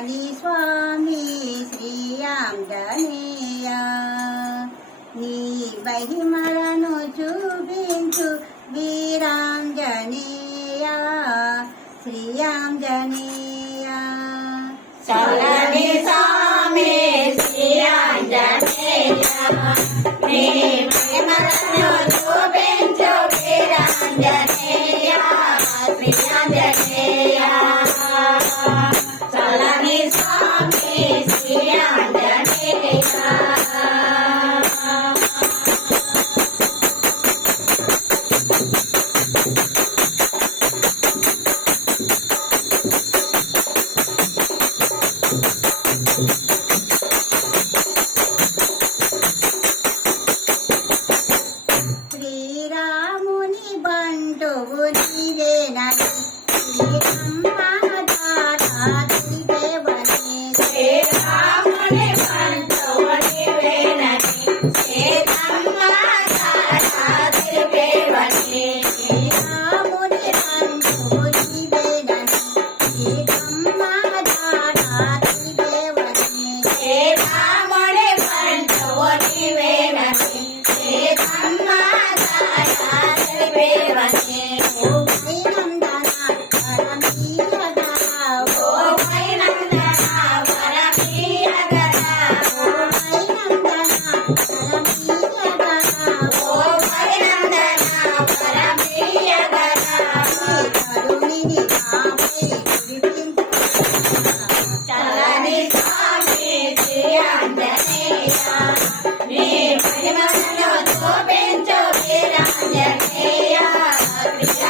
ಗಾಲಿ ಸ್ವಾಮಿ ಶ್ರೀಯಾಂಜನೇಯ నీ మహిమలను చూపించు వీరాంజనేయ. శ్రీయాంజనేయ చలని స్వామి శ్రీయాంజనేయ Bye, guys.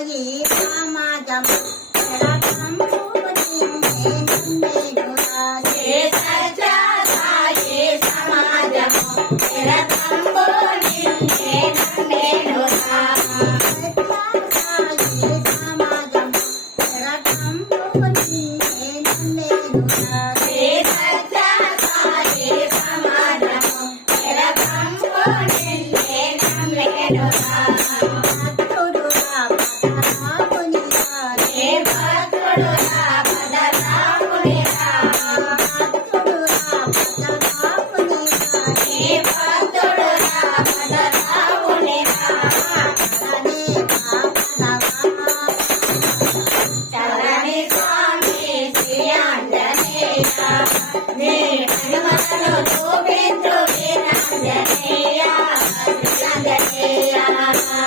പരിണാമതം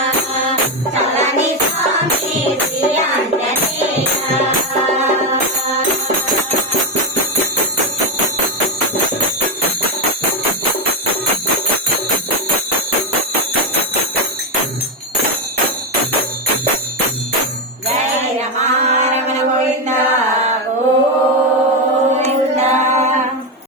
చాలా